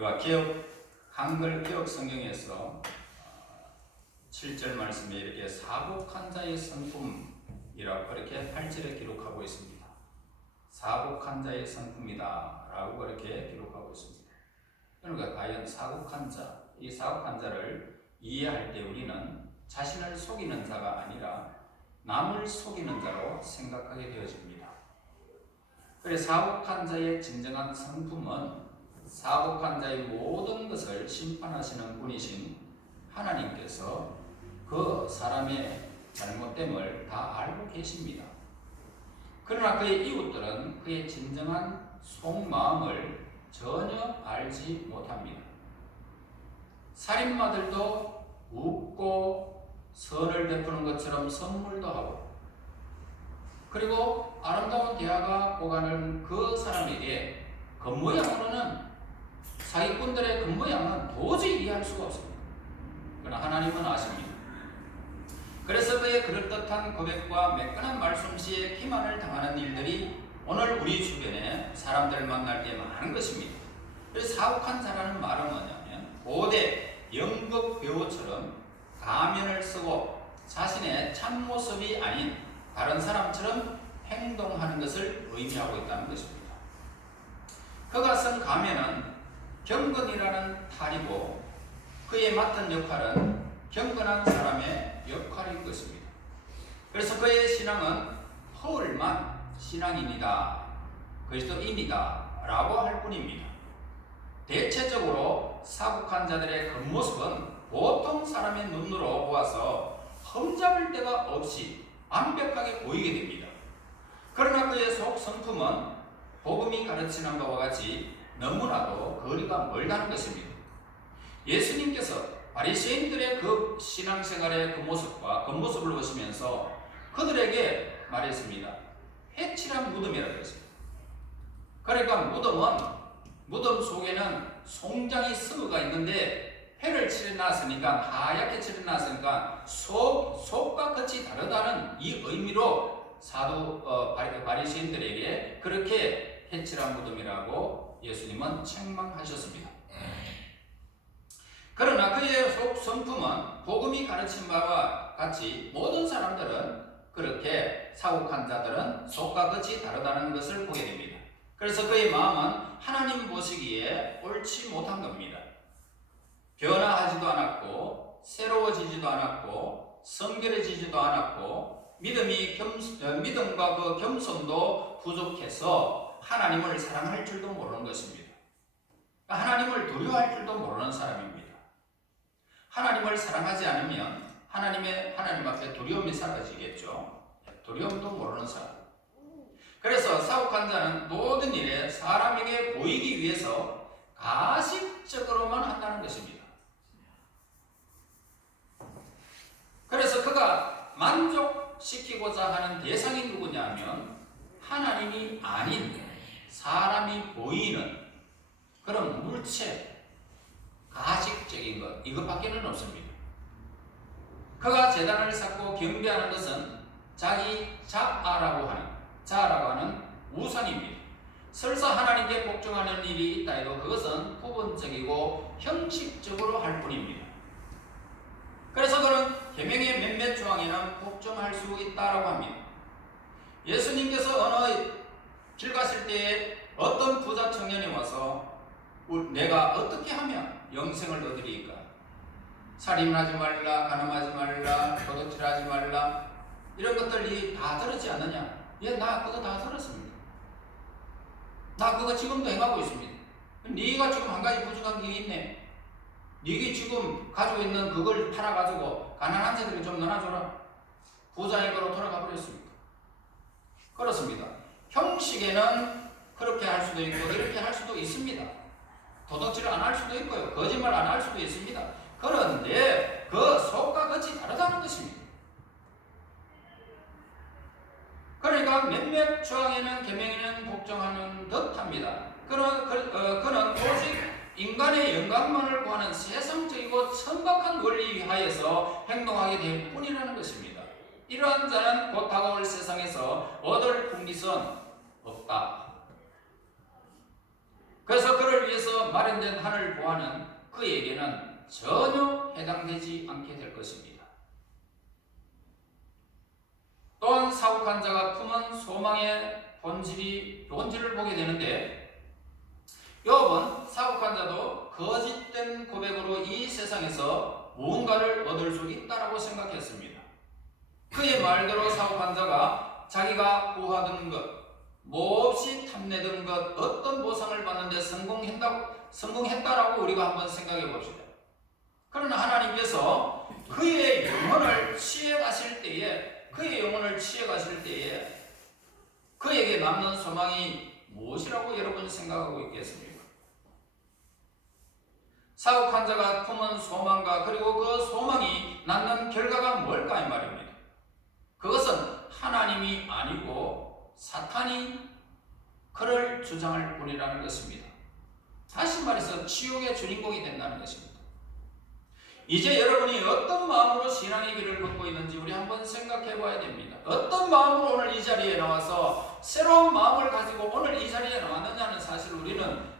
우리가 한글 기억 성경에서 7절 말씀에 이렇게 사복한 자의 성품이라고 그렇게 8절에 기록하고 있습니다. 사복한 자의 성품이다 라고 그렇게 기록하고 있습니다. 그러니까 과연 사복한 자, 이 사복한 자를 이해할 때 우리는 자신을 속이는 자가 아니라 남을 속이는 자로 생각하게 되어집니다. 그래서 사복한 자의 진정한 성품은 사복한 자의 모든 것을 심판하시는 분이신 하나님께서 그 사람의 잘못됨을 다 알고 계십니다. 그러나 그의 이웃들은 그의 진정한 속마음을 전혀 알지 못합니다. 살인마들도 웃고 선을 베푸는 것처럼 선물도 하고, 그리고 아름다운 대화가 오가는 그 사람에게 겉모양으로는 사기꾼들의 겉모양은 도저히 이해할 수가 없습니다. 그러나 하나님은 아십니다. 그래서 그의 그럴듯한 고백과 매끈한 말솜씨에 기만을 당하는 일들이 오늘 우리 주변에 사람들 만날 때 많은 것입니다. 그래서 사복한 자라는 말은 뭐냐면 고대 연극 배우처럼 가면을 쓰고 자신의 참모습이 아닌 다른 사람처럼 행동하는 것을 의미하고 있다는 것입니다. 그가 쓴 가면은 경건이라는 탈이고 그의 맡은 역할은 경건한 사람의 역할인 것입니다. 그래서 그의 신앙은 허울만 신앙인이다, 그리스도인이다 라고 할 뿐입니다. 대체적으로 사복한 자들의 겉모습은 보통 사람의 눈으로 보아서 흠잡을 데가 없이 완벽하게 보이게 됩니다. 그러나 그의 속 성품은 복음이 가르치는 것과 같이 너무나도 거리가 멀다는 것입니다. 예수님께서 바리새인들의 그 신앙생활의 그 모습과 겉모습을 보시면서 그들에게 말했습니다. 해칠한 무덤이라고 했습니다. 그러니까 무덤 속에는 송장이 썩어가 있는데 해를 칠해놨으니까, 하얗게 칠해놨으니까 속과 끝이 다르다는 이 의미로 바리새인들에게 그렇게 해칠한 무덤이라고 예수님은 책망하셨습니다. 그러나 그의 속 성품은 복음이 가르친 바와 같이 모든 사람들은 그렇게 사복한 자들은 속과 끝이 다르다는 것을 보게 됩니다. 그래서 그의 마음은 하나님 보시기에 옳지 못한 겁니다. 변화하지도 않았고 새로워지지도 않았고 성결해지지도 않았고 믿음과 그 겸손도 부족해서 하나님을 사랑할 줄도 모르는 것입니다. 하나님을 두려워할 줄도 모르는 사람입니다. 하나님을 사랑하지 않으면 하나님 앞에 두려움이 사라지겠죠. 두려움도 모르는 사람. 그래서 사복한 자는 모든 일에 사람에게 보이기 위해서 가식적으로만 한다는 것입니다. 그래서 그가 만족시키고자 하는 대상이 누구냐면 하나님이 아닌 사람이 보이는 그런 물체, 가식적인 것, 이것밖에는 없습니다. 그가 제단을 쌓고 경배하는 것은 자기 자아라고 하는 우상입니다. 설사 하나님께 복종하는 일이 있다 해도 그것은 부분적이고 형식적으로 할 뿐입니다. 그래서 그는 계명의 몇몇 조항에는 복종할 수 있다라고 합니다. 예수님께서 어느 길 가실 때에 어떤 부자 청년이 와서 내가 어떻게 하면 영생을 얻으리까? 살인하지 말라, 간음하지 말라, 도둑질하지 말라, 이런 것들이 다 들었지 않느냐? 예, 나 그거 다 들었습니다. 나 그거 지금도 행하고 있습니다. 네가 지금 한 가지 부족한 게 있네. 네가 지금 가지고 있는 그걸 팔아가지고 가난한 자들에게 좀 나눠줘라. 부자의 거로 돌아가 버렸습니다. 그렇습니다. 형식에는 그렇게 할 수도 있고 이렇게 할 수도 있습니다. 도덕질을 안 할 수도 있고요. 거짓말 안 할 수도 있습니다. 그런데 그 속과 끝이 다르다는 것입니다. 그러니까 몇몇 조항에는 계명에는 복종하는 듯합니다. 그는 오직 인간의 영광만을 구하는 세상적이고 천박한 원리 하에서 행동하게 될 뿐이라는 것입니다. 이러한 자는 곧 다가올 세상에서 얻을 풍기선 없다. 그래서 그를 위해서 위에서 마련된 하늘 보아는 그에게는 전혀 해당되지 않게 될 것입니다. 또한 사국한 자가 품은 소망의 본질을 보게 되는데, 욥은 사국한 자도 거짓된 고백으로 이 세상에서 무언가를 얻을 수 있다라고 생각했습니다. 그의 말대로 사국한 자가 자기가 구하던 것, 몹시 탐내던 것, 어떤 보상을 받는데 성공했다라고 우리가 한번 생각해 봅시다. 그러나 하나님께서 그의 영혼을 취해가실 때에 그에게 남는 소망이 무엇이라고 여러분이 생각하고 있겠습니까? 사국한 자가 품은 소망과 그리고 그 소망이 낳는 결과가 뭘까 이 말입니다. 그것은 하나님이 아니고 사탄이 그럴 주장할 뿐이라는 것입니다. 다시 말해서 지옥의 주인공이 된다는 것입니다. 이제 여러분이 어떤 마음으로 신앙의 길을 걷고 있는지 우리 한번 생각해 봐야 됩니다. 어떤 마음으로 오늘 이 자리에 나와서 새로운 마음을 가지고 오늘 이 자리에 나왔느냐는 사실 우리는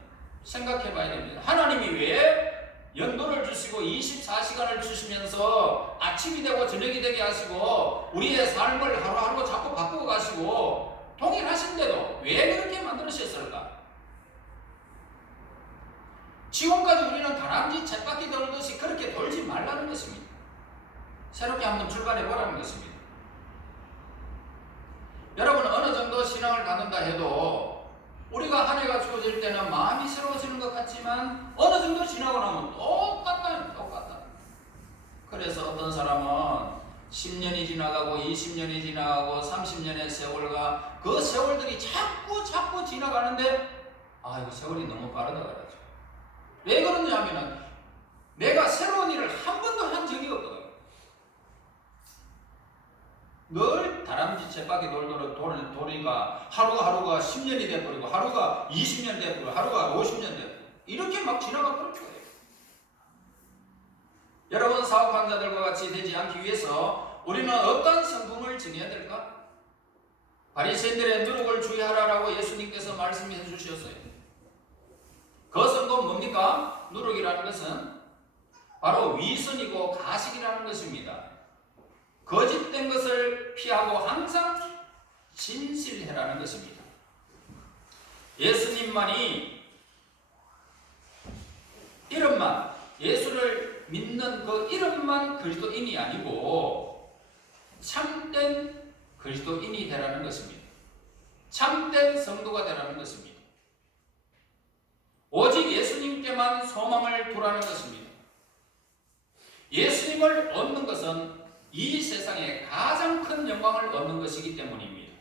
생각해 봐야 됩니다. 하나님이 왜 연도를 주시고 24시간을 주시면서 아침이 되고 저녁이 되게 하시고 우리의 삶을 하루하루 자꾸 바꾸고 가시고 동일하신데도 왜 그렇게 만들으셨을까? 지금까지 우리는 다람쥐 쳇바퀴 돌듯이 그렇게 돌지 말라는 것입니다. 새롭게 한번 출발해 보라는 것입니다. 여러분, 어느 정도 신앙을 갖는다 해도 우리가 한 해가 주어질 때는 마음이 새로워지는 것 같지만 어느 정도 지나고 나면 똑같다. 그래서 어떤 사람은 10년이 지나가고 20년이 지나가고 30년의 세월과 그 세월들이 자꾸 지나가는데 이거 세월이 너무 빠르다 그러죠. 왜 그러냐면은 내가 새로운 일을 한 번도 한 적이 없거든. 늘 다람쥐 쳇바퀴 돌니까 하루가 10년이 돼버리고 하루가 20년 돼버리고 하루가 50년 돼버리고 이렇게 막 지나가 버릴 거예요. 여러분, 사업한 자들과 같이 되지 않기 위해서 우리는 어떤 성공을 정해야 될까? 바리새인들의 누룩을 주의하라라고 예수님께서 말씀해 주셨어요. 그 성공 뭡니까? 누룩이라는 것은 바로 위선이고 가식이라는 것입니다. 거짓된 것을 피하고 항상 진실해라는 것입니다. 예수님만이 이름만, 예수를 믿는 그 이름만 그리스도인이 아니고 참된 그리스도인이 되라는 것입니다. 참된 성도가 되라는 것입니다. 오직 예수님께만 소망을 두라는 것입니다. 예수님을 얻는 것은 이 세상에 가장 큰 영광을 얻는 것이기 때문입니다.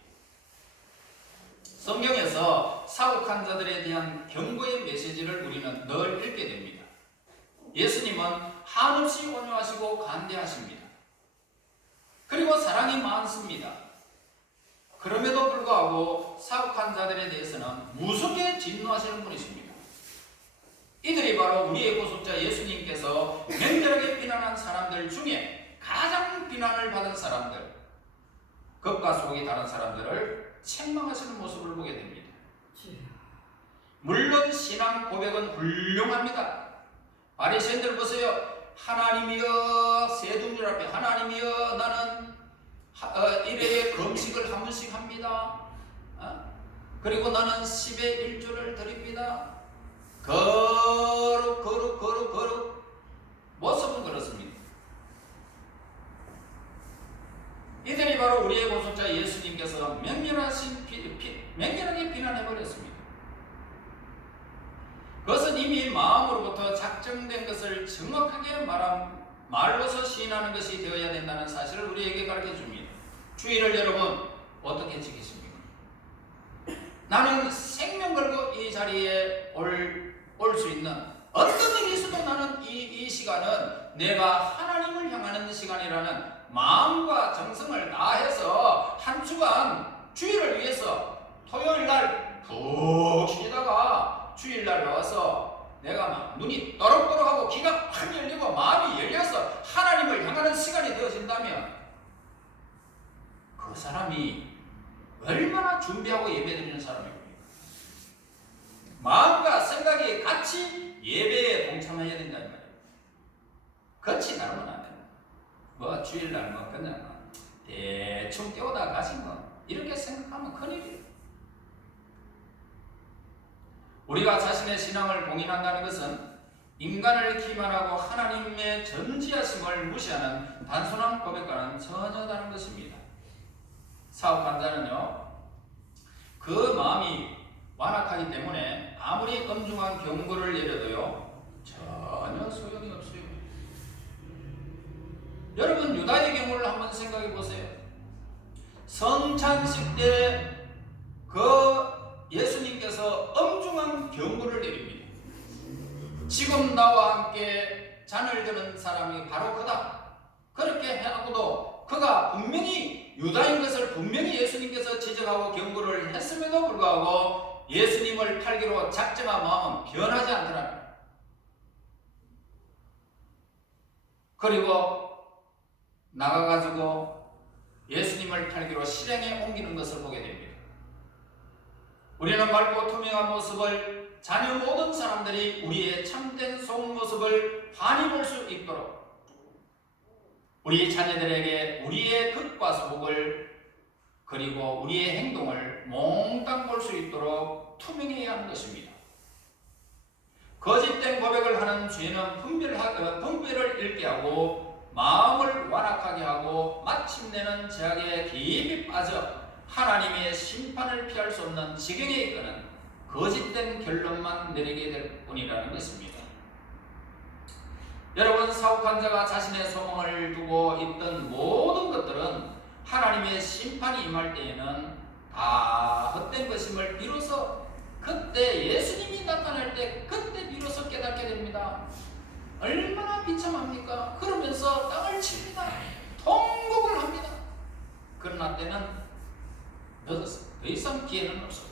성경에서 사국한 자들에 대한 경고의 메시지를 우리는 늘 읽게 됩니다. 예수님은 한없이 온유하시고 간대하십니다. 그리고 사랑이 많습니다. 그럼에도 불구하고 사국한 자들에 대해서는 무섭게 진노하시는 분이십니다. 이들이 바로 우리의 구속자 예수님께서 맹렬하게 비난한 사람들 중에 가장 비난을 받은 사람들, 겉과 속이 다른 사람들을 책망하시는 모습을 보게 됩니다. 물론 신앙 고백은 훌륭합니다. 바리새인들 보세요. 하나님이여, 세둥들 앞에 하나님이여, 나는 일회에 금식을 한 번씩 합니다. 그리고 나는 10의 1조를 드립니다. 거룩 모습은 그렇습니다. 이들이 바로 우리의 구속자 예수님께서 맹렬하게 비난해버렸습니다. 그것은 이미 마음으로부터 작정된 것을 정확하게 말로서 시인하는 것이 되어야 된다는 사실을 우리에게 가르쳐줍니다. 주의를 여러분 어떻게 지키십니까? 나는 생명 걸고 이 자리에 올 수 있는 어떤 일이 있어도 나는 이 시간은 내가 하나님을 향하는 시간이라는 마음과 정성을 다해서 한 주간 주일을 위해서 토요일날 푹 쉬다가 주일날 나와서 내가 막 눈이 또록또록하고 귀가 확 열리고 마음이 열려서 하나님을 향하는 시간이 되어진다면 그 사람이 얼마나 준비하고 예배드리는 사람입니까? 마음과 생각이 같이 예배에 동참해야 된다는 말이에요. 같이 나누면 안 돼요. 뭐 주일날 뭐 그냥 대충 떼어다 가신 거 이렇게 생각하면 큰일이에요. 우리가 자신의 신앙을 공인한다는 것은 인간을 기만하고 하나님의 전지하심을 무시하는 단순한 고백과는 전혀 다른 것입니다. 사업한 자는요, 그 마음이 완악하기 때문에 아무리 엄중한 경고를 내려도요 전혀 소용이 없어요. 여러분, 유다의 경우를 한번 생각해 보세요. 성찬식 때 그 예수님께서 엄중한 경고를 내립니다. 지금 나와 함께 잔을 드는 사람이 바로 그다. 그렇게 해하고도 그가 분명히 유다인 것을 분명히 예수님께서 지적하고 경고를 했음에도 불구하고 예수님을 팔기로 작정한 마음은 변하지 않더라. 그리고 나가가지고 예수님을 팔기로 실행에 옮기는 것을 보게 됩니다. 우리는 맑고 투명한 모습을 자녀 모든 사람들이 우리의 참된 속 모습을 환히 볼 수 있도록 우리 자녀들에게 우리의 극과 속을 그리고 우리의 행동을 몽땅 볼 수 있도록 투명해야 하는 것입니다. 거짓된 고백을 하는 죄는 분별을 잃게 하고 마음을 완악하게 하고 마침내는 죄악에 깊이 빠져 하나님의 심판을 피할 수 없는 지경에 이끄는 거짓된 결론만 내리게 될 뿐이라는 것입니다. 여러분, 사업한 자가 자신의 소망을 두고 있던 모든 것들은 하나님의 심판이 임할 때에는 다 헛된 것임을 비로소 그때 예수님이 나타날 때 그때 비로소 깨닫게 됩니다. 얼마나 비참합니까? 그러면서 땅을 칩니다. 통곡을 합니다. 그러나 때는 더 이상 기회는 없습니다.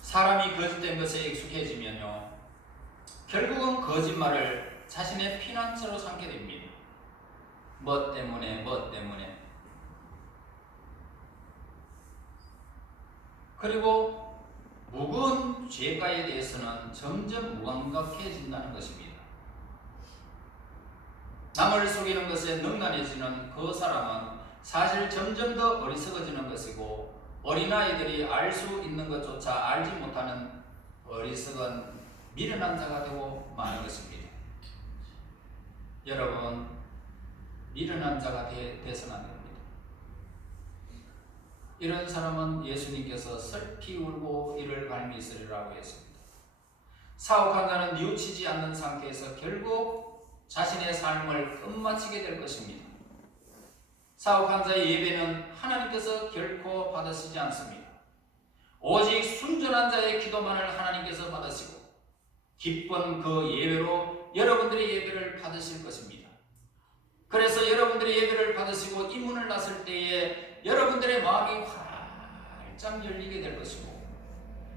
사람이 거짓된 것에 익숙해지면요, 결국은 거짓말을 자신의 피난처로 삼게 됩니다. 뭐 때문에. 그리고 무거운 죄가에 대해서는 점점 무감각해진다는 것입니다. 남을 속이는 것에 능란해지는 그 사람은 사실 점점 더 어리석어지는 것이고 어린아이들이 알 수 있는 것조차 알지 못하는 어리석은 미련한 자가 되고 마는 것입니다. 여러분, 미련한 자가 되서는 안 됩니다. 이런 사람은 예수님께서 슬피 울고 이를 갈미 있으리라고 했습니다. 사업한 자는 뉘우치지 않는 상태에서 결국 자신의 삶을 끝마치게 될 것입니다. 사업한 자의 예배는 하나님께서 결코 받으시지 않습니다. 오직 순전한 자의 기도만을 하나님께서 받으시고 기쁜 그 예배로 여러분들의 예배를 받으실 것입니다. 그래서 여러분들의 예배를 받으시고 이 문을 났을 때에 여러분들의 마음이 활짝 열리게 될 것이고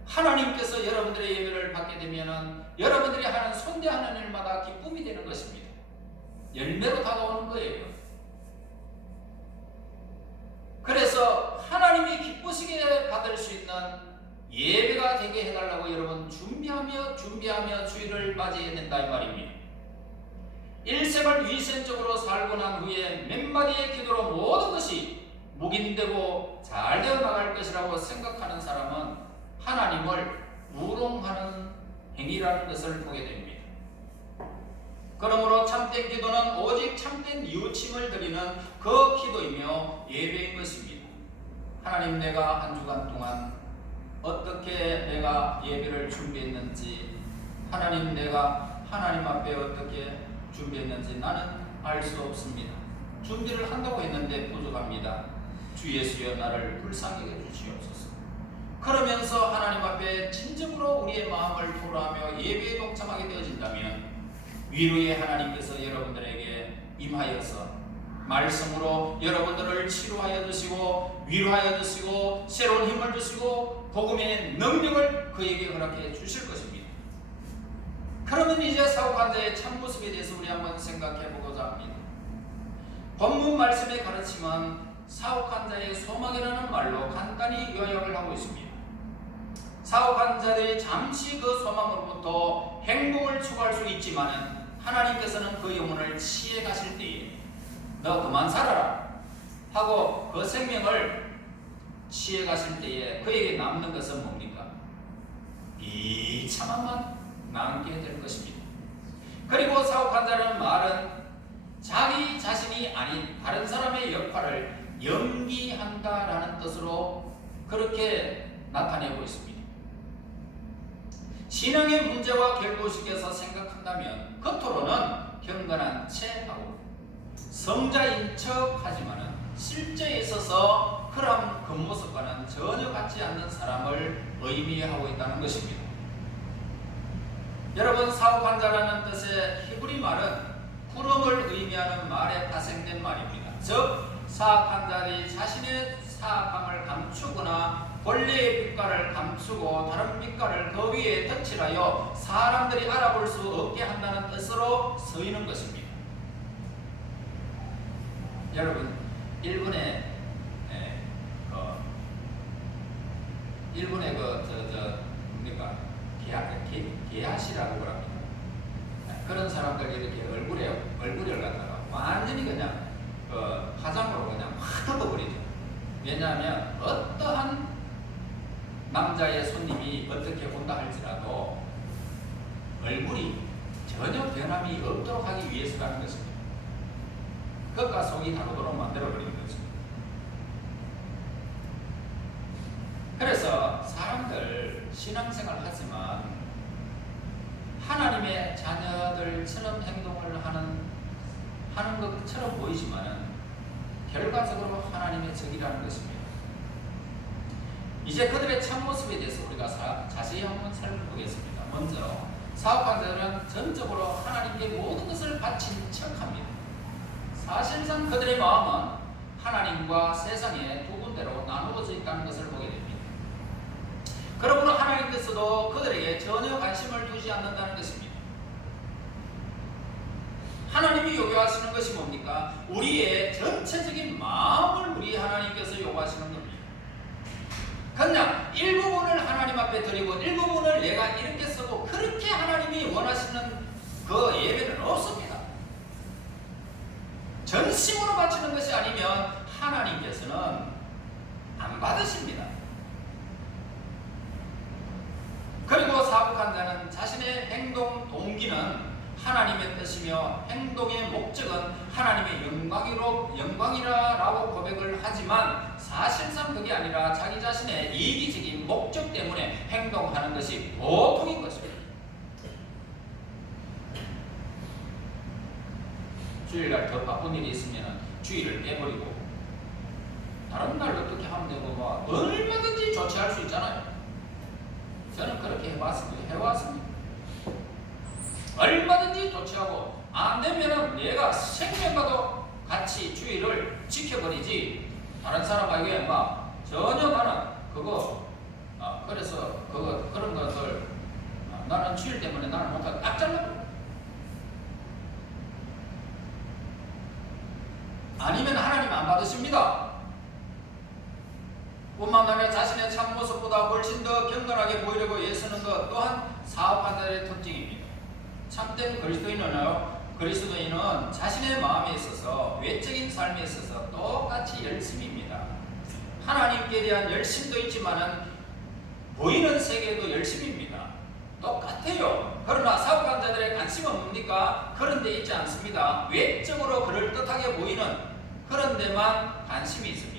하나님께서 여러분들의 예배를 받게 되면 여러분들이 하는 손대하는 일마다 기쁨이 되는 것입니다. 열매로 다가오는 거예요. 그래서 하나님이 기쁘시게 받을 수 있는 예배가 되게 해달라고 여러분 준비하며 주일을 맞이해야 된다 이 말입니다. 일생을 위선적으로 살고 난 후에 몇 마디의 기도로 모든 것이 묵인되고 잘 되어 나갈 것이라고 생각하는 사람은 하나님을 우롱하는 행위라는 것을 보게 됩니다. 그러므로 참된 기도는 오직 참된 뉘우침을 드리는 그 기도이며 예배인 것입니다. 하나님, 내가 한 주간 동안 어떻게 내가 예배를 준비했는지, 하나님, 내가 하나님 앞에 어떻게 준비했는지 나는 알 수 없습니다. 준비를 한다고 했는데 부족합니다. 주 예수여, 나를 불쌍히 여주시옵소서. 그러면서 하나님 앞에 진정으로 우리의 마음을 토로하며 예배에 동참하게 되어진다면 위로의 하나님께서 여러분들에게 임하여서 말씀으로 여러분들을 치료하여 주시고 위로하여 주시고 새로운 힘을 주시고 복음의 능력을 그에게 허락해 주실 것입니다. 그러면 이제 사업한 자의 참모습에 대해서 우리 한번 생각해 보고자 합니다. 본문 말씀의 가르침은 사옥한 자의 소망이라는 말로 간단히 요약을 하고 있습니다. 사옥한 자들이 잠시 그 소망으로부터 행복을 추구할 수 있지만 하나님께서는 그 영혼을 치해 가실 때에 너 그만 살아라 하고 그 생명을 치해 가실 때에 그에게 남는 것은 뭡니까? 비참함만 남게 될 것입니다. 그리고 사옥한 자라는 말은 자기 자신이 아닌 다른 사람의 역할을 연기한다라는 뜻으로 그렇게 나타내고 있습니다. 신앙의 문제와 결부시켜서 생각한다면 겉으로는 경건한 채 하고 성자인 척 하지만 실제에 있어서 그런 겉모습과는 전혀 같지 않는 사람을 의미하고 있다는 것입니다. 여러분, 사옥한 자라는 뜻의 히브리 말은 구름을 의미하는 말에 파생된 말입니다. 즉 사악한 자들이 자신의 사악함을 감추거나 본래의 빛깔을 감추고 다른 빛깔을 그 위에 덧칠하여 사람들이 알아볼 수 없게 한다는 뜻으로 쓰이는 것입니다. 여러분, 일본의 뭡니까? 게하시라고 합니다. 그런 사람들 이렇게 얼굴을 갖다가 완전히 그냥 화장으로 그냥 확 덮어버리죠. 왜냐하면 어떠한 남자의 손님이 어떻게 온다 할지라도 얼굴이 전혀 변함이 없도록 하기 위해서라는 것입니다. 겉과 속이 다르도록 만들어버리는 것입니다. 그래서 사람들 신앙생활 하지만 하나님의 자녀들처럼 행동을 하는 것처럼 보이지만은 결과적으로 하나님의 적이라는 것입니다. 이제 그들의 참모습에 대해서 우리가 자세히 한번 살펴보겠습니다. 먼저 사옥한 자들은 전적으로 하나님께 모든 것을 바친 척합니다. 사실상 그들의 마음은 하나님과 세상에 두 군데로 나누어져 있다는 것을 보게 됩니다. 그러므로 하나님께서도 그들에게 전혀 관심을 두지 않는다는 것입니다. 하나님이 요구하시는 것이 뭡니까? 우리의 전체적인 마음을 우리 하나님께서 요구하시는 겁니다. 그냥 일부분을 하나님 앞에 드리고 일부분을 내가 이렇게 쓰고 그렇게 하나님이 원하시는 그 예배는 없습니다. 전심으로 바치는 것이 아니면 하나님께서는 안 받으십니다. 그리고 사복한 자는 자신의 행동 동기는 하나님의 뜻이며 행동의 목적은 하나님의 영광이라고 고백을 하지만 사실상 그게 아니라 자기 자신의 이기적인 목적 때문에 행동하는 것이 보통인 것입니다. 주일날 더 바쁜 일이 있으면 주일을 빼버리고 다른 날 어떻게 하면 되고 뭐 얼마든지 조치할 수 있잖아요. 저는 그렇게 해왔습니다. 얼마든지 조치하고 안 되면은 내가 생명과도 같이 주의를 지켜버리지 다른 사람에게 막 전혀 나는 그래서 그런 것을 나는 주일 때문에 나는 못하고 딱 잘라버려. 아니면 하나님 안 받으십니다. 뿐만 아니라 자신의 참모습보다 훨씬 더 경건하게 보이려고 애쓰는 것 또한 사업한 자의 특징입니다. 참된 그리스도인은 자신의 마음에 있어서 외적인 삶에 있어서 똑같이 열심입니다. 하나님께 대한 열심도 있지만은 보이는 세계도 열심입니다. 똑같아요. 그러나 사업한 자들의 관심은 뭡니까? 그런 데 있지 않습니다. 외적으로 그럴듯하게 보이는 그런 데만 관심이 있습니다.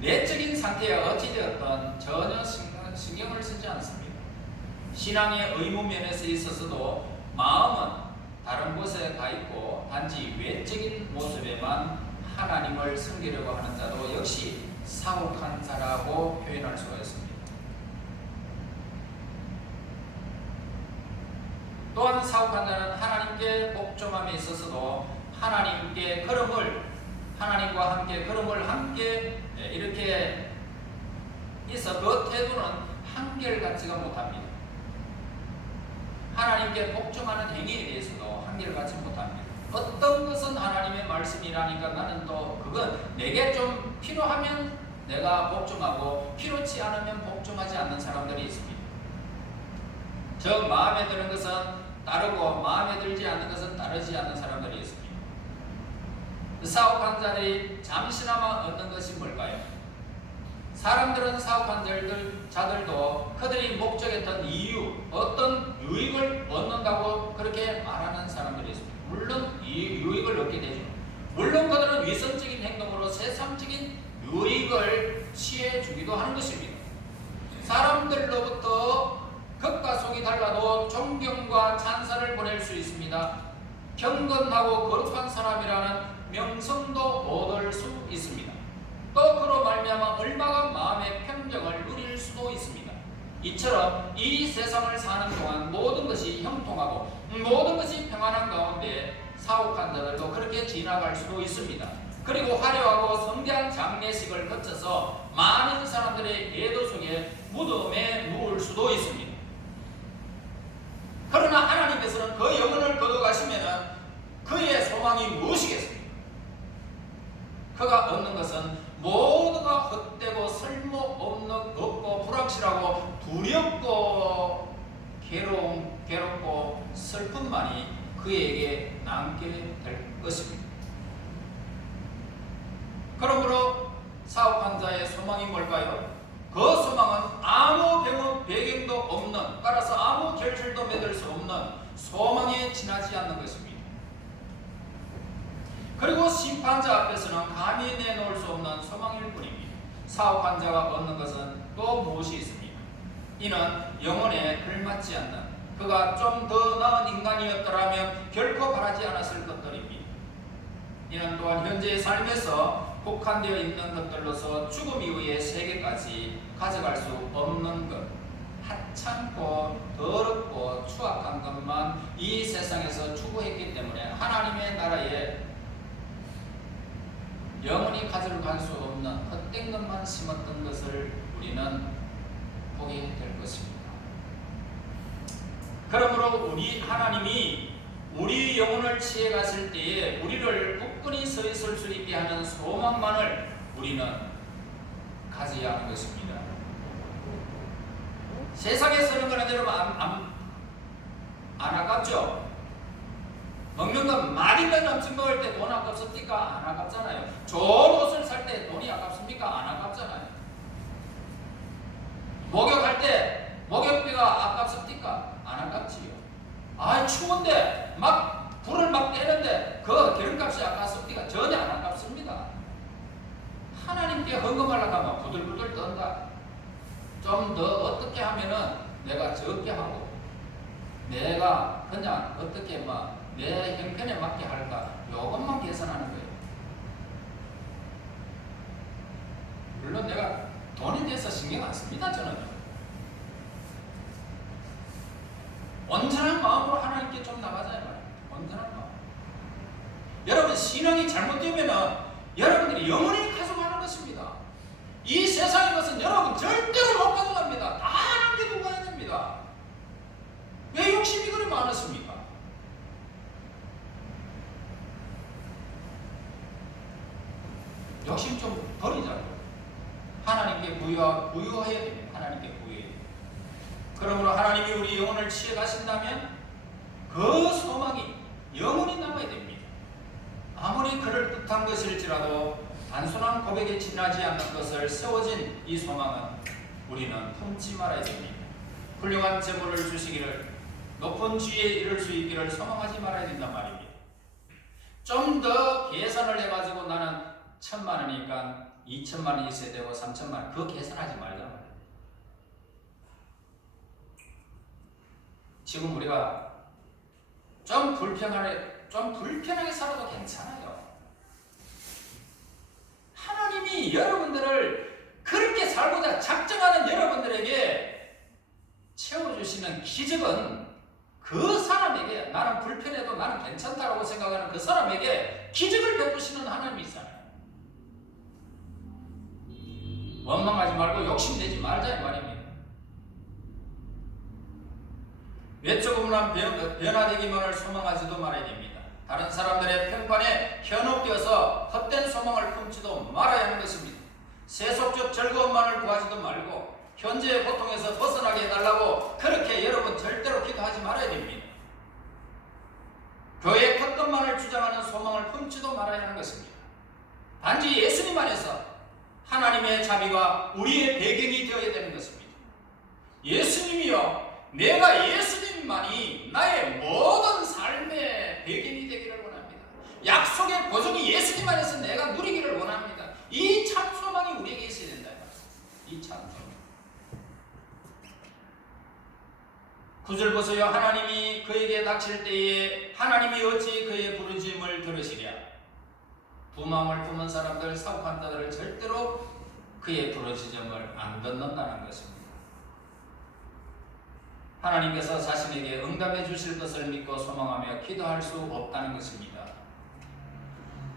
내적인 상태에 어찌되었던 전혀 신경을 쓰지 않습니다. 신앙의 의무 면에서 있어서도 마음은 다른 곳에 가 있고 단지 외적인 모습에만 하나님을 섬기려고 하는 자도 역시 사옥한 자라고 표현할 수가 있습니다. 또한 사옥한 자는 하나님께 복종함에 있어서도 하나님과 함께 걸음을 함께 이렇게 있어 그 태도는 한결같지가 못합니다. 하나님께 복종하는 행위에 대해서도 한결같지 못합니다. 어떤 것은 하나님의 말씀이라니까 나는 또 그건 내게 좀 필요하면 내가 복종하고 필요치 않으면 복종하지 않는 사람들이 있습니다. 즉 마음에 드는 것은 따르고 마음에 들지 않는 것은 따르지 않는 사람들이 있습니다. 사업한 자들이 잠시나마 얻는 것이 뭘까요? 사람들은 사업한 자들도 그들이 목적했던 이유, 어떤 유익을 얻는다고 그렇게 말하는 사람들이 있습니다. 물론 이 유익을 얻게 되죠. 물론 그들은 위선적인 행동으로 세상적인 유익을 취해주기도 하는 것입니다. 사람들로부터 겉과 속이 달라도 존경과 찬사를 보낼 수 있습니다. 경건하고 거룩한 사람이라는 명성도 얻을 수 있습니다. 또 그로 말미암아 얼마가 마음의 평정을 누릴 수도 있습니다. 이처럼 이 세상을 사는 동안 모든 것이 형통하고 모든 것이 평안한 가운데 사옥한 자들도 그렇게 지나갈 수도 있습니다. 그리고 화려하고 성대한 장례식을 거쳐서 많은 사람들의 예도 속에 무덤에 누울 수도 있습니다. 그러나 하나님께서는 그 영혼을 거둬가시면 그의 소망이 무엇이겠습니까? 그가 얻는 것은 모두가 헛되고 쓸모없고 불확실하고 두렵고 괴롭고 슬픔만이 그에게 남게 될 것입니다. 그러므로 사업한 자의 소망이 뭘까요? 그 소망은 아무 배경도 없는, 따라서 아무 결실도 맺을 수 없는 소망에 지나지 않는 것입니다. 그리고 심판자 앞에서는 감히 내놓을 수 없는 소망일 뿐입니다. 사업한 자가 얻는 것은 또 무엇이 있습니까? 이는 영혼에 걸맞지 않는, 그가 좀 더 나은 인간이었더라면 결코 바라지 않았을 것들입니다. 이는 또한 현재의 삶에서 국한되어 있는 것들로서 죽음 이후의 세계까지 가져갈 수 없는 것, 하찮고 더럽고 추악한 것만 이 세상에서 추구했기 때문에 하나님의 나라에 영원히 가져갈 수 없는 헛된 것만 심었던 것을 우리는 보게 될 것입니다. 그러므로 우리 하나님이 우리 영혼을 취해 갔을 때에 우리를 굳건히 서 있을 수 있게 하는 소망만을 우리는 가져야 하는 것입니다. 세상에 서는 거는 여러분 안 아깝죠? 먹는 건 마리가 넘친 먹을 때 돈 아깝습니까? 안 아깝잖아요. 좋은 옷을 살 때 돈이 아깝습니까? 안 아깝잖아요. 목욕할 때 목욕비가 아깝습니까? 안 아깝지요. 아 추운데 막 불을 막 떼는데 그 기름값이 아깝습니까? 전혀 안 아깝습니다. 하나님께 헌금하려고 하면 부들부들 떤다. 좀 더 어떻게 하면은 내가 적게 하고 내가 그냥 어떻게 막 내 형편에 맞게 할까? 요것만 계산하는 거예요. 물론 내가 돈에 대해서 신경 안 씁니다. 저는 온전한 마음으로 하나님께 좀 나가자요. 온전한 마음. 여러분 신앙이 잘못되면 여러분들이 영원히 가져가는 것입니다. 이 세상의 것은 여러분 절대로 못 가져갑니다. 다 남겨두고 가야 됩니다. 왜 욕심이 그리 많으십니까? 욕심 좀 버리자고. 하나님께 부유해야 됩니다. 하나님께 부유해야 됩니다. 그러므로 하나님이 우리 영혼을 취해 가신다면 그 소망이 영원히 남아야 됩니다. 아무리 그럴듯한 것일지라도 단순한 고백에 지나지 않는 것을 세워진 이 소망은 우리는 품지 말아야 됩니다. 훌륭한 재물을 주시기를 높은 지위에 이를 수 있기를 소망하지 말아야 된단 말입니다. 좀 더 계산을 해가지고 나는 1,000만 원이니까 2,000만 원이 있어야 되고 3,000만 원, 그거 계산하지 말란 말이에요. 지금 우리가 좀 불편하게 살아도 괜찮아요. 하나님이 여러분들을 그렇게 살고자 작정하는 여러분들에게 채워주시는 기적은 그 사람에게, 나는 불편해도 나는 괜찮다고 생각하는 그 사람에게 기적을 베푸시는 하나님이잖아요. 원망하지 말고 욕심내지 말자 이 말입니다. 외적으로만 변화되기만을 소망하지도 말아야 됩니다. 다른 사람들의 평판에 현혹되어서 헛된 소망을 품지도 말아야 하는 것입니다. 세속적 즐거움만을 구하지도 말고 현재의 고통에서 벗어나게 해달라고 그렇게 여러분 절대로 기도하지 말아야 됩니다. 교회의 큰 것만을 주장하는 소망을 품지도 말아야 하는 것입니다. 단지 예수님 안에서 하나님의 자비가 우리의 배경이 되어야 되는 것입니다. 예수님이요, 내가 예수님만이 나의 모든 삶의 배경이 되기를 원합니다. 약속의 보증이 예수님 안에서 내가 누리기를 원합니다. 이 참 소망이 우리에게 있어야 된다. 이 참 소망. 9절 보세요. 하나님이 그에게 닥칠 때에 하나님이 어찌 그의 부르짖음을 들으시랴. 두 마음을 품은 사람들, 사업한 자들을 절대로 그의 부르짖음을 안 듣는다는 것입니다. 하나님께서 자신에게 응답해 주실 것을 믿고 소망하며 기도할 수 없다는 것입니다.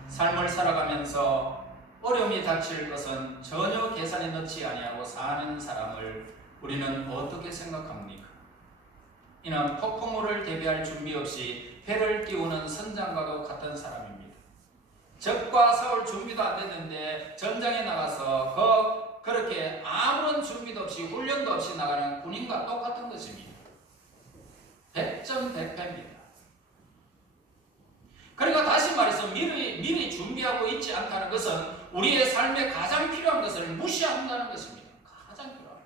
삶을 살아가면서 어려움이 닥칠 것은 전혀 계산에 넣지 아니하고 사는 사람을 우리는 어떻게 생각합니까? 이는 폭풍우를 대비할 준비 없이 배를 띄우는 선장과 같은 사람입니다. 적과 싸울 준비도 안 됐는데 전장에 나가서 그렇게 아무런 준비도 없이 훈련도 없이 나가는 군인과 똑같은 것입니다. 100점100패입니다. 그러니까 다시 말해서 미리 준비하고 있지 않다는 것은 우리의 삶에 가장 필요한 것을 무시한다는 것입니다. 가장 필요한.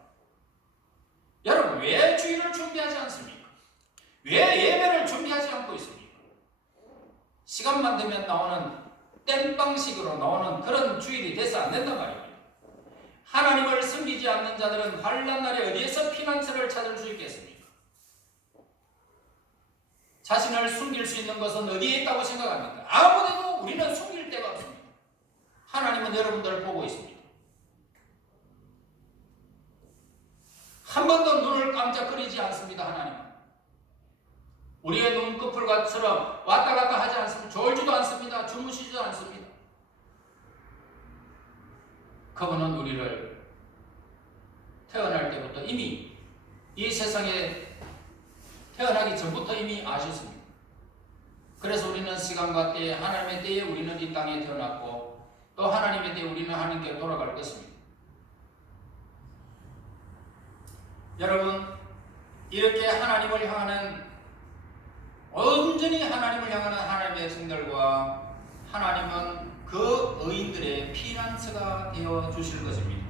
여러분, 왜 주일을 준비하지 않습니까? 왜 예배를 준비하지 않고 있습니까? 시간만 되면 나오는 땜빵식으로 나오는 그런 주일이 돼서 안 된단 말입니다. 하나님을 섬기지 않는 자들은 환난 날에 어디에서 피난처를 찾을 수 있겠습니까? 자신을 숨길 수 있는 것은 어디에 있다고 생각합니까? 아무데도 우리는 숨길 데가 없습니다. 하나님은 여러분들을 보고 있습니다. 한 번도 눈을 깜짝거리지 않습니다. 하나님은. 우리의 눈꺼풀처럼 왔다 갔다 하지 않습니다. 졸지도 않습니다. 주무시지도 않습니다. 그분은 우리를 태어날 때부터 이미 이 세상에 태어나기 전부터 이미 아셨습니다. 그래서 우리는 시간과 때에, 하나님의 때에 우리는 이 땅에 태어났고 또 하나님의 때에 우리는 하나님께 돌아갈 것입니다. 여러분, 이렇게 하나님을 향하는, 온전히 하나님을 향하는 하나님의 백성들과 하나님은 그 의인들의 피난처가 되어 주실 것입니다.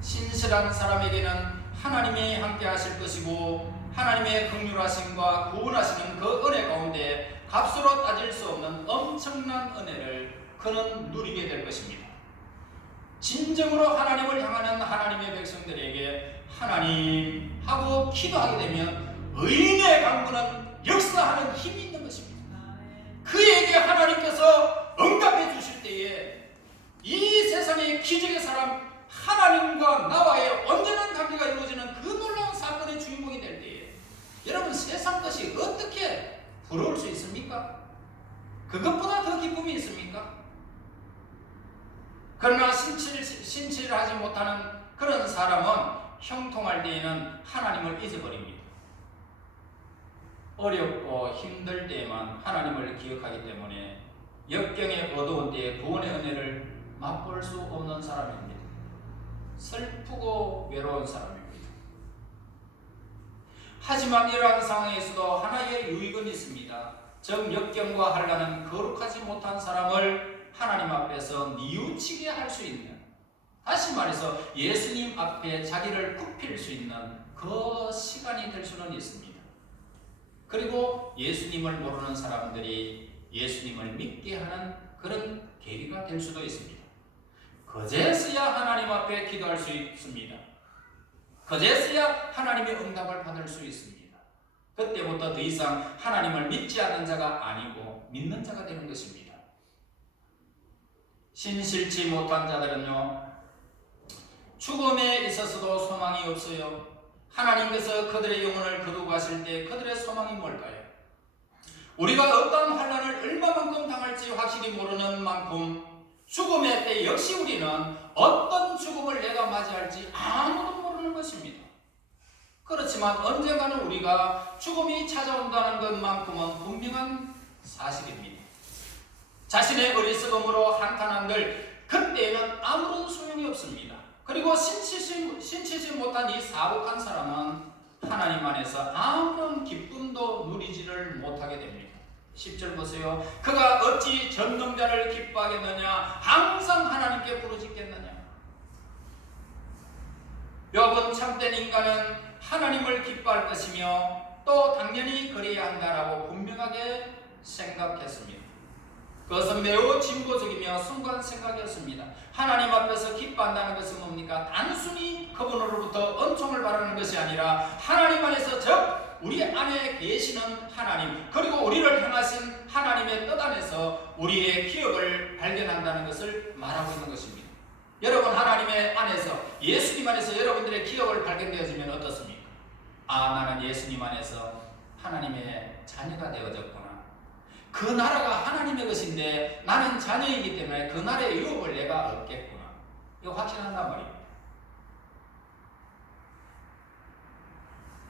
신실한 사람에게는 하나님이 함께 하실 것이고 하나님의 긍휼하심과 구원하시는 그 은혜 가운데 값으로 따질 수 없는 엄청난 은혜를 그는 누리게 될 것입니다. 진정으로 하나님을 향하는 하나님의 백성들에게 하나님 하고 기도하게 되면 의인의 강구는 역사하는 힘이 있는 것입니다. 그에게 하나님께서 응답해 주실 때에 이 세상의 기적의 사람 하나님과 나와의 온전한 관계가 이루어지는 그 놀라운 사건의 주인공이 될 때에 여러분, 세상 것이 어떻게 부러울 수 있습니까? 그것보다 더 기쁨이 있습니까? 그러나 신실하지 못하는 그런 사람은 형통할 때에는 하나님을 잊어버립니다. 어렵고 힘들 때에만 하나님을 기억하기 때문에 역경의 어두운 때에 구원의 은혜를 맛볼 수 없는 사람입니다. 슬프고 외로운 사람입니다. 하지만 이러한 상황에서도 하나의 유익은 있습니다. 즉 역경과 환난은 거룩하지 못한 사람을 하나님 앞에서 뉘우치게 할 수 있는, 다시 말해서 예수님 앞에 자기를 굽힐 수 있는 그 시간이 될 수는 있습니다. 그리고 예수님을 모르는 사람들이 예수님을 믿게 하는 그런 계기가 될 수도 있습니다. 그제서야 하나님 앞에 기도할 수 있습니다. 그제서야 하나님의 응답을 받을 수 있습니다. 그때부터 더 이상 하나님을 믿지 않는 자가 아니고 믿는 자가 되는 것입니다. 신실치 못한 자들은요, 죽음에 있어서도 소망이 없어요. 하나님께서 그들의 영혼을 거두고 가실 때 그들의 소망이 뭘까요? 우리가 어떤 환난을 얼마만큼 당할지 확실히 모르는 만큼 죽음의 때 역시 우리는 어떤 죽음을 내가 맞이할지 아무도 모르는 것입니다. 그렇지만 언젠가는 우리가 죽음이 찾아온다는 것만큼은 분명한 사실입니다. 자신의 어리석음으로 한탄한들 그때에는 아무런 소용이 없습니다. 그리고 신치지 못한 이 사복한 사람은 하나님 안에서 아무런 기쁨도 누리지를 못하게 됩니다. 10절 보세요. 그가 어찌 전능자를 기뻐하겠느냐? 항상 하나님께 부르짖겠느냐? 여러분, 참된 인간은 하나님을 기뻐할 것이며 또 당연히 그래야 한다라고 분명하게 생각했습니다. 그것은 매우 진보적이며 순수한 생각이었습니다. 하나님 앞에서 기뻐한다는 것은 뭡니까? 단순히 그분으로부터 은총을 바라는 것이 아니라 하나님 안에서 즉 우리 안에 계시는 하나님, 그리고 우리를 향하신 하나님의 뜻 안에서 우리의 기업을 발견한다는 것을 말하고 있는 것입니다. 여러분, 하나님의 안에서, 예수님 안에서 여러분들의 기업을 발견되어지면 어떻습니까? 나는 예수님 안에서 하나님의 자녀가 되어졌구나. 그 나라가 하나님의 것인데 나는 자녀이기 때문에 그 나라의 유업을 내가 얻겠구나. 이거 확신한단 말입니다.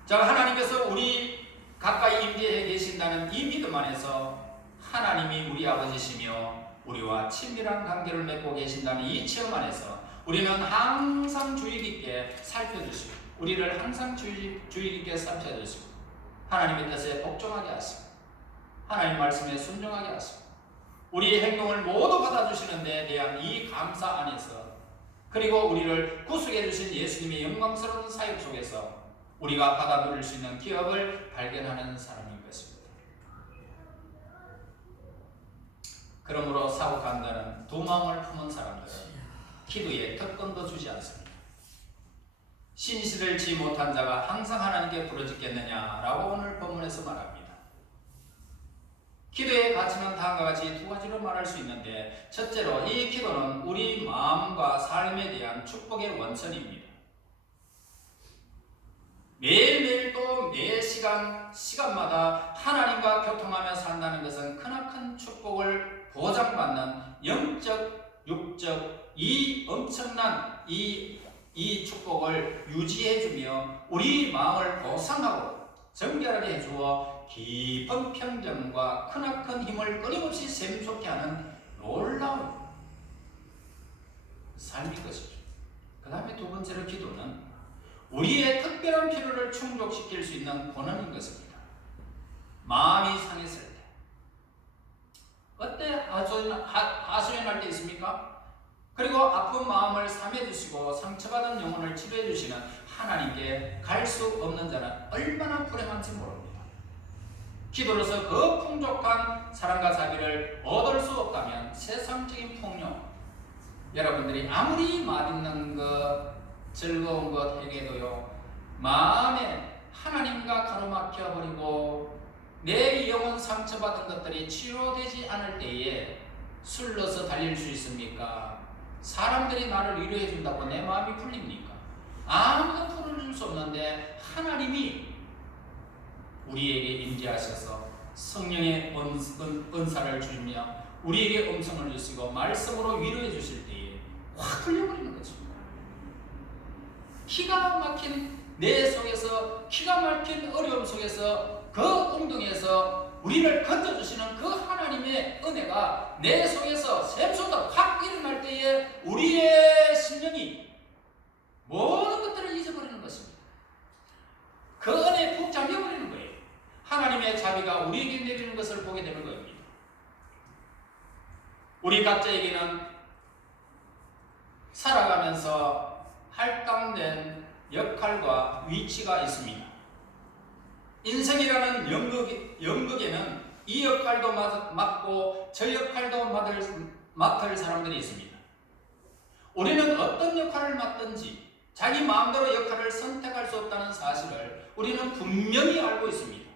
자, 하나님께서 우리 가까이 임재해 계신다는 이 믿음 안에서 하나님이 우리 아버지시며 우리와 친밀한 관계를 맺고 계신다는 이 체험 안에서 우리는 항상 주의 깊게 살펴주시고 우리를 항상 주의 깊게 살펴주시고 하나님의 뜻에 복종하게 하시고 하나님 말씀에 순종하게 하시고 우리의 행동을 모두 받아주시는 데에 대한 이 감사 안에서 그리고 우리를 구속해 주신 예수님의 영광스러운 사역 속에서 우리가 받아 누릴 수 있는 기업을 발견하는 사람인 것입니다. 그러므로 사고간다는 두 마음을 품은 사람들은 기도에 특권도 주지 않습니다. 신실을 지 못한 자가 항상 하나님께 부르짖겠느냐라고 오늘 본문에서 말합니다. 기도의 가치는 다음과 같이 두 가지로 말할 수 있는데, 첫째로 이 기도는 우리 마음과 삶에 대한 축복의 원천입니다. 매일매일 또 매 시간마다 하나님과 교통하며 산다는 것은 크나큰 축복을 보장받는 영적, 육적 이 엄청난 이 축복을 유지해주며 우리 마음을 보상하고 정결하게 해주어 깊은 평정과 크나큰 힘을 끊임없이 샘솟게 하는 놀라운 삶인 것이죠. 그 다음에 두 번째로 기도는 우리의 특별한 필요를 충족시킬 수 있는 권한인 것입니다. 마음이 상했을 때 어때 하소연할 때 있습니까? 그리고 아픈 마음을 삼해주시고 상처받은 영혼을 치료해주시는 하나님께 갈 수 없는 자는 얼마나 불행한지 모릅니다. 기도로서 그 풍족한 사랑과 자비를 얻을 수 없다면 세상적인 폭력, 여러분들이 아무리 맛있는 것, 즐거운 것에게도요 마음에 하나님과 가로막혀버리고 내 영혼 상처받은 것들이 치료되지 않을 때에 술로서 달릴 수 있습니까? 사람들이 나를 위로해 준다고 내 마음이 풀립니까? 아무도 풀어줄 수 없는데 하나님이 우리에게 임재하셔서 성령의 은사를 주시며 우리에게 음성을 주시고 말씀으로 위로해 주실 때에 확 풀려버리는 거죠. 기가 막힌 내 속에서, 기가 막힌 어려움 속에서, 그 웅덩이에서 우리를 건져주시는 그 하나님의 은혜가 내 속에서 샘솟아 확 일어날 때에 우리의 심령이 모든 것들을 잊어버리는 것입니다. 그 은혜에 푹 잠겨버리는 거예요. 하나님의 자비가 우리에게 내리는 것을 보게 되는 겁니다. 우리 각자에게는 살아가면서 할당된 역할과 위치가 있습니다. 인생이라는 연극에는 이 역할도 맡고 저 역할도 맡을 사람들이 있습니다. 우리는 어떤 역할을 맡든지 자기 마음대로 역할을 선택할 수 없다는 사실을 우리는 분명히 알고 있습니다.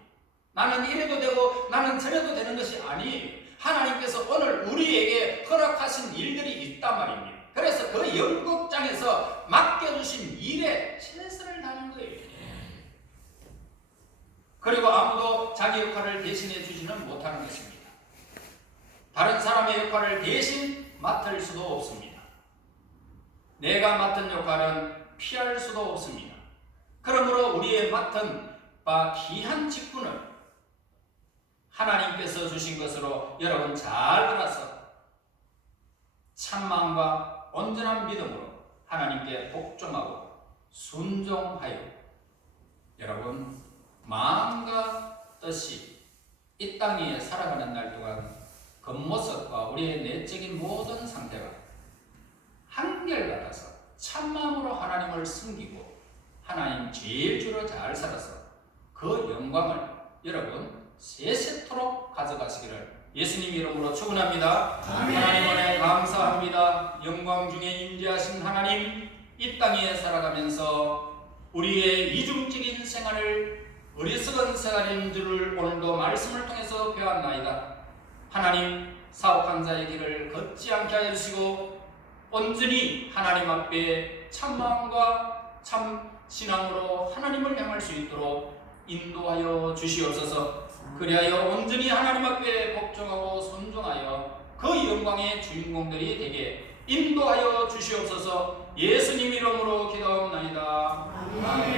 나는 이래도 되고 나는 저래도 되는 것이 아니에요. 하나님께서 오늘 우리에게 허락하신 일들이 있단 말입니다. 그래서 그 연극장에서 맡겨주신 일에 최선을 다하는 거예요. 그리고 아무도 자기 역할을 대신해 주지는 못하는 것입니다. 다른 사람의 역할을 대신 맡을 수도 없습니다. 내가 맡은 역할은 피할 수도 없습니다. 그러므로 우리의 맡은 바 귀한 직분을 하나님께서 주신 것으로 여러분 잘 알아서 참마음과 온전한 믿음으로 하나님께 복종하고 순종하여 여러분 마음과 뜻이 이 땅 위에 살아가는 날 동안 겉모습과 우리의 내적인 모든 상태가 한결같아서 참마음으로 하나님을 섬기고 하나님 제일 주로 잘 살아서 그 영광을 여러분 세세토록 가져가시기를 예수님 이름으로 축원합니다. 하나님 은혜 감사합니다. 영광 중에 임재하신 하나님, 이 땅 위에 살아가면서 우리의 이중적인 생활을 어리석은 생활인 줄을 오늘도 말씀을 통해서 배웠나이다. 하나님, 사업한 자의 길을 걷지 않게 하여 주시고 온전히 하나님 앞에 참마음과 참 신앙으로 하나님을 향할 수 있도록 인도하여 주시옵소서. 그리하여 온전히 하나님 앞에 복종하고 순종하여 그 영광의 주인공들이 되게 인도하여 주시옵소서. 예수님 이름으로 기도하옵나이다. 아멘.